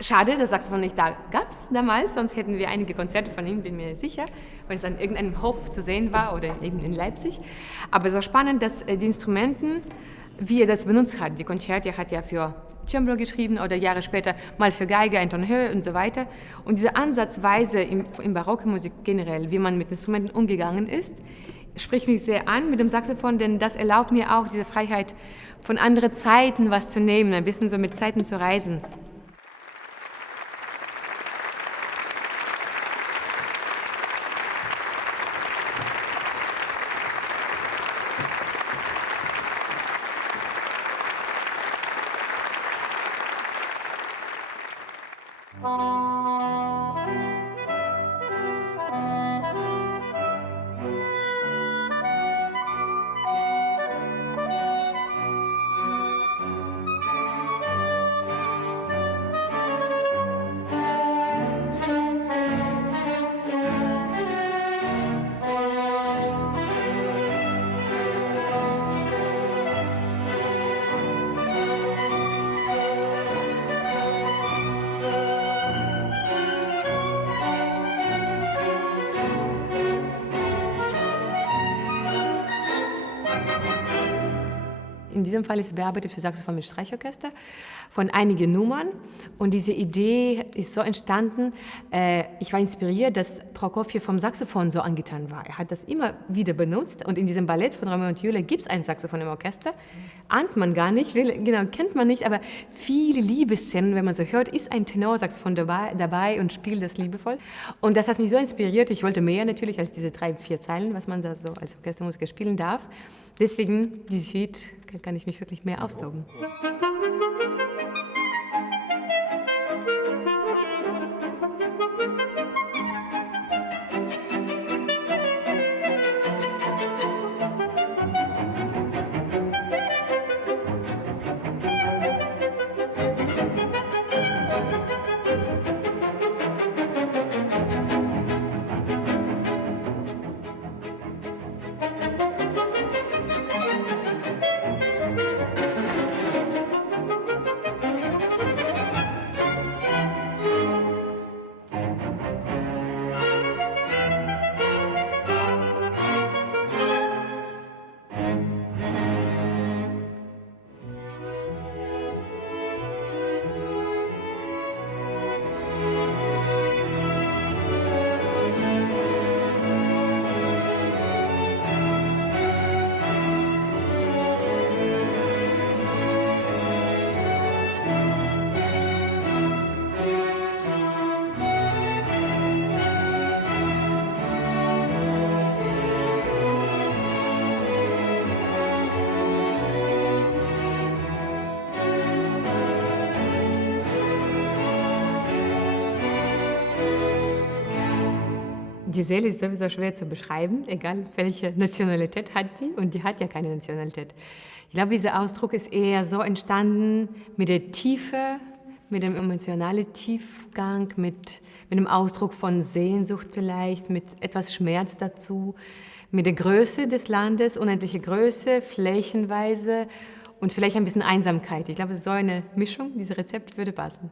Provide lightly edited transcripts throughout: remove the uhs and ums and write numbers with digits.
Schade, dass Saxophon nicht da gab es damals, sonst hätten wir einige Konzerte von ihm, bin mir sicher, wenn es an irgendeinem Hof zu sehen war oder eben in Leipzig. Aber es war spannend, dass die Instrumenten, wie er das benutzt hat. Die Concerti hat ja für Cembalo geschrieben oder Jahre später mal für Geige, Anton Höhe und so weiter. Und diese Ansatzweise in barocker Musik generell, wie man mit Instrumenten umgegangen ist, spricht mich sehr an mit dem Saxophon, denn das erlaubt mir auch diese Freiheit, von anderen Zeiten was zu nehmen, ein bisschen so mit Zeiten zu reisen. In diesem Fall ist es bearbeitet für Saxophon mit Streichorchester von einigen Nummern. Und diese Idee ist so entstanden, ich war inspiriert, dass Prokofjew vom Saxophon so angetan war. Er hat das immer wieder benutzt und in diesem Ballett von Romeo und Julia gibt es ein Saxophon im Orchester. Ahnt man gar nicht, genau, kennt man nicht, aber viele Liebesszenen, wenn man so hört, ist ein Tenorsaxophon dabei und spielt das liebevoll. Und das hat mich so inspiriert, ich wollte mehr natürlich als diese 3, 4 Zeilen, was man da so als Orchestermusiker spielen darf. Deswegen, dieses Lied, kann ich mich wirklich mehr austoben. Die Seele ist sowieso schwer zu beschreiben, egal welche Nationalität hat die, und die hat ja keine Nationalität. Ich glaube, dieser Ausdruck ist eher so entstanden mit der Tiefe, mit dem emotionalen Tiefgang, mit dem Ausdruck von Sehnsucht vielleicht, mit etwas Schmerz dazu, mit der Größe des Landes, unendliche Größe, flächenweise und vielleicht ein bisschen Einsamkeit. Ich glaube, so eine Mischung, dieses Rezept würde passen.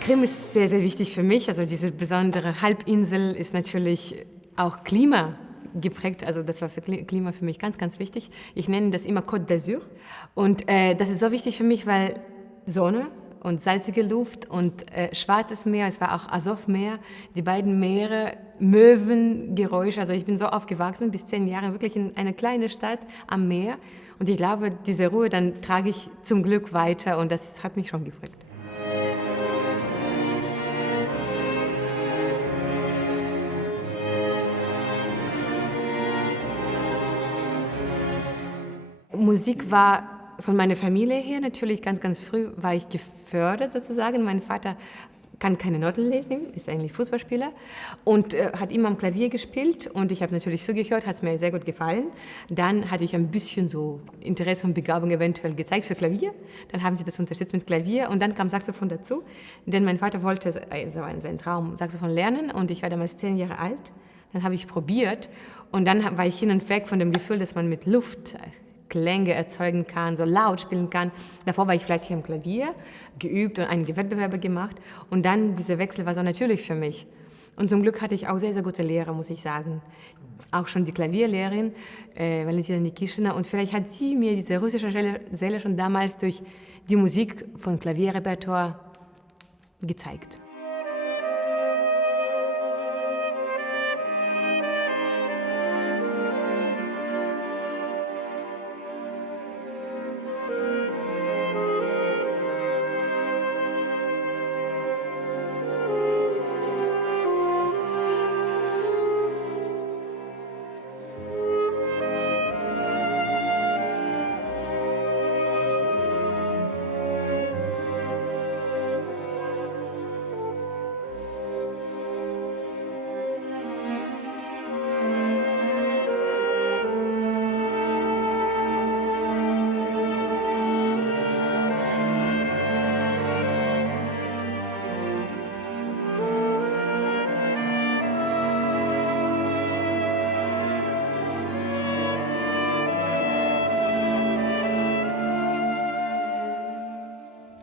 Krim ist sehr, sehr wichtig für mich. Also diese besondere Halbinsel ist natürlich auch Klima geprägt. Also das war für Klima für mich ganz, ganz wichtig. Ich nenne das immer Côte d'Azur. Und das ist so wichtig für mich, weil Sonne und salzige Luft und Schwarzes Meer, es war auch Azov-Meer, die beiden Meere, Möwengeräusche. Also ich bin so aufgewachsen, bis 10 Jahre wirklich in einer kleinen Stadt am Meer. Und ich glaube, diese Ruhe dann trage ich zum Glück weiter und das hat mich schon geprägt. Musik war von meiner Familie her natürlich ganz, ganz früh war ich gefördert sozusagen. Mein Vater kann keine Noten lesen, ist eigentlich Fußballspieler und hat immer am Klavier gespielt und ich habe natürlich zugehört, hat es mir sehr gut gefallen. Dann hatte ich ein bisschen so Interesse und Begabung eventuell gezeigt für Klavier. Dann haben sie das unterstützt mit Klavier und dann kam Saxophon dazu, denn mein Vater wollte, es war sein Traum, Saxophon lernen und ich war damals 10 Jahre alt. Dann habe ich probiert und dann war ich hin und weg von dem Gefühl, dass man mit Luft Klänge erzeugen kann, so laut spielen kann. Davor war ich fleißig am Klavier, geübt und einige Wettbewerbe gemacht. Und dann dieser Wechsel war so natürlich für mich. Und zum Glück hatte ich auch sehr, sehr gute Lehrer, muss ich sagen. Auch schon die Klavierlehrerin, Valentina Nikischina. Und vielleicht hat sie mir diese russische Seele schon damals durch die Musik von Klavierrepertoire gezeigt.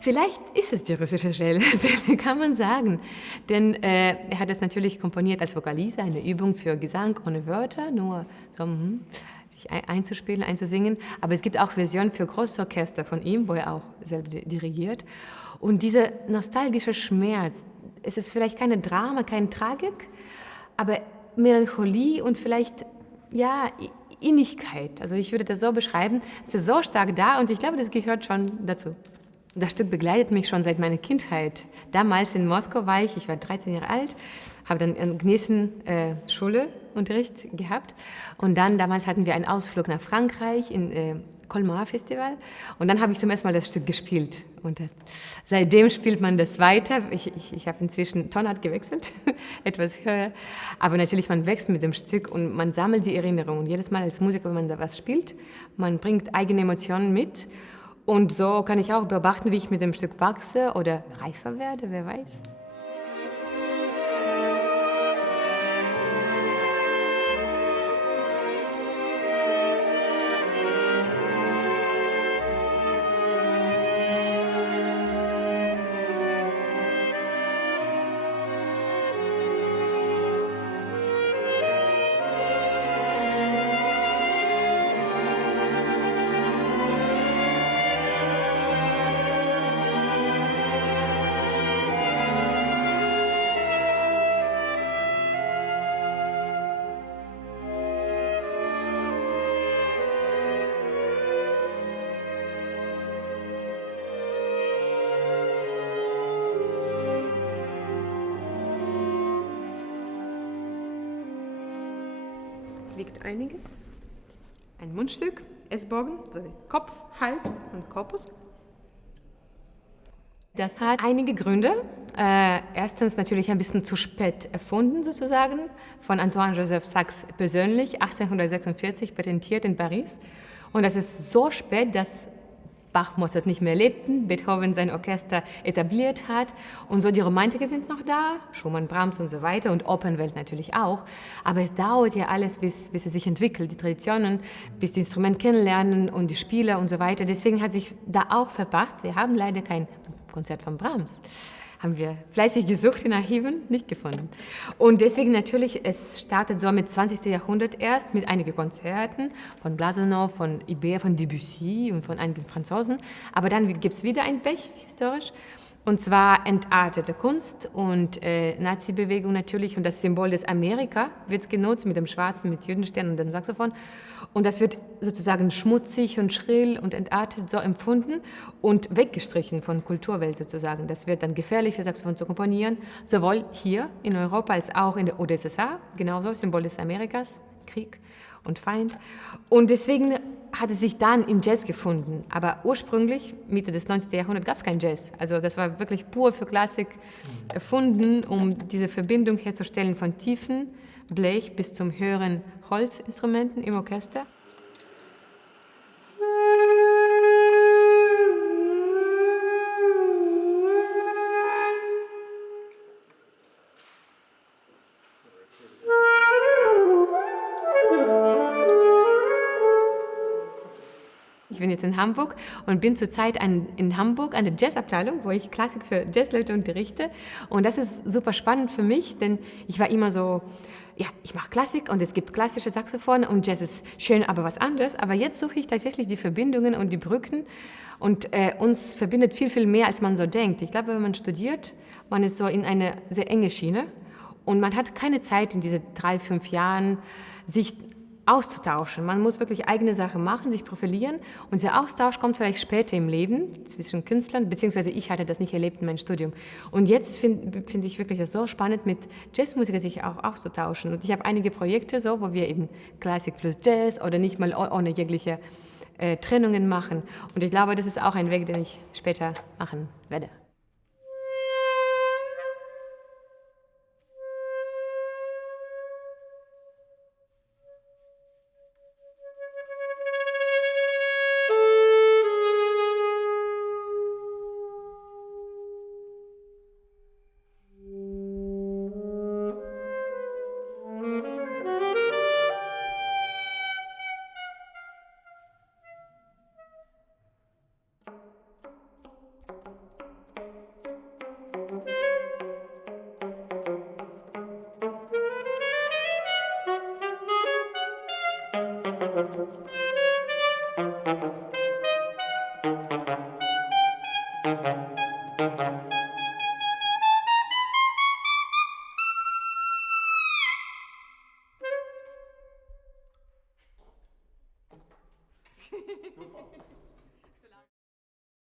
Vielleicht ist es die russische Seele, kann man sagen. Denn er hat es natürlich komponiert als Vokalise, eine Übung für Gesang ohne Wörter, nur so sich einzuspielen, einzusingen. Aber es gibt auch Versionen für Großorchester von ihm, wo er auch selber dirigiert. Und dieser nostalgische Schmerz, es ist vielleicht keine Drama, keine Tragik, aber Melancholie und vielleicht, ja, Innigkeit. Also ich würde das so beschreiben, es ist so stark da und ich glaube, das gehört schon dazu. Das Stück begleitet mich schon seit meiner Kindheit. Damals in Moskau war ich war 13 Jahre alt, habe dann in Gnesen Schuleunterricht gehabt und dann damals hatten wir einen Ausflug nach Frankreich in Colmar Festival und dann habe ich zum ersten Mal das Stück gespielt und seitdem spielt man das weiter. Ich habe inzwischen Tonart gewechselt, etwas höher, aber natürlich man wächst mit dem Stück und man sammelt die Erinnerungen. Jedes Mal als Musiker, wenn man da was spielt, man bringt eigene Emotionen mit. Und so kann ich auch beobachten, wie ich mit dem Stück wachse oder reifer werde, wer weiß. Liegt einiges. Ein Mundstück, S-Bogen, also Kopf, Hals und Korpus. Das hat einige Gründe. Erstens natürlich ein bisschen zu spät erfunden sozusagen, von Antoine-Joseph Sax persönlich, 1846 patentiert in Paris. Und das ist so spät, dass Bach, Mozart nicht mehr lebten, Beethoven sein Orchester etabliert hat und so die Romantiker sind noch da, Schumann, Brahms und so weiter und Opernwelt natürlich auch, aber es dauert ja alles, bis es sich entwickelt, die Traditionen, bis die Instrumente kennenlernen und die Spieler und so weiter, deswegen hat sich da auch verpasst, wir haben leider kein Konzert von Brahms. Haben wir fleißig gesucht in Archiven, nicht gefunden. Und deswegen natürlich, es startet so mit 20. Jahrhundert erst, mit einigen Konzerten von Glazunov, von Ibert, von Debussy und von einigen Franzosen. Aber dann gibt es wieder ein Pech, historisch. Und zwar entartete Kunst und Nazi-Bewegung natürlich. Und das Symbol des Amerika wird genutzt mit dem Schwarzen, mit Judenstern und dem Saxophon. Und das wird sozusagen schmutzig und schrill und entartet so empfunden und weggestrichen von Kulturwelt sozusagen. Das wird dann gefährlich für Saxophon zu komponieren, sowohl hier in Europa als auch in der UdSSR, genauso Symbol des Amerikas, Krieg. und Feind. Und deswegen hat es sich dann im Jazz gefunden. Aber ursprünglich, Mitte des 19. Jahrhunderts, gab es keinen Jazz. Also das war wirklich pur für Klassik erfunden, um diese Verbindung herzustellen von tiefen Blech bis zum höheren Holzinstrumenten im Orchester. Ich bin jetzt in Hamburg und bin zurzeit in Hamburg an der Jazzabteilung, wo ich Klassik für Jazzleute unterrichte. Und das ist super spannend für mich, denn ich war immer so, ja, ich mache Klassik und es gibt klassische Saxophone und Jazz ist schön, aber was anderes. Aber jetzt suche ich tatsächlich die Verbindungen und die Brücken und uns verbindet viel, viel mehr, als man so denkt. Ich glaube, wenn man studiert, man ist so in eine sehr enge Schiene und man hat keine Zeit in diese 3-5 Jahren, sich auszutauschen. Man muss wirklich eigene Sachen machen, sich profilieren und dieser Austausch kommt vielleicht später im Leben zwischen Künstlern, beziehungsweise ich hatte das nicht erlebt in meinem Studium. Und jetzt finde ich wirklich das so spannend, mit Jazzmusikern sich auch auszutauschen. Und ich habe einige Projekte, so, wo wir eben Klassik plus Jazz oder nicht mal ohne jegliche Trennungen machen. Und ich glaube, das ist auch ein Weg, den ich später machen werde. Super.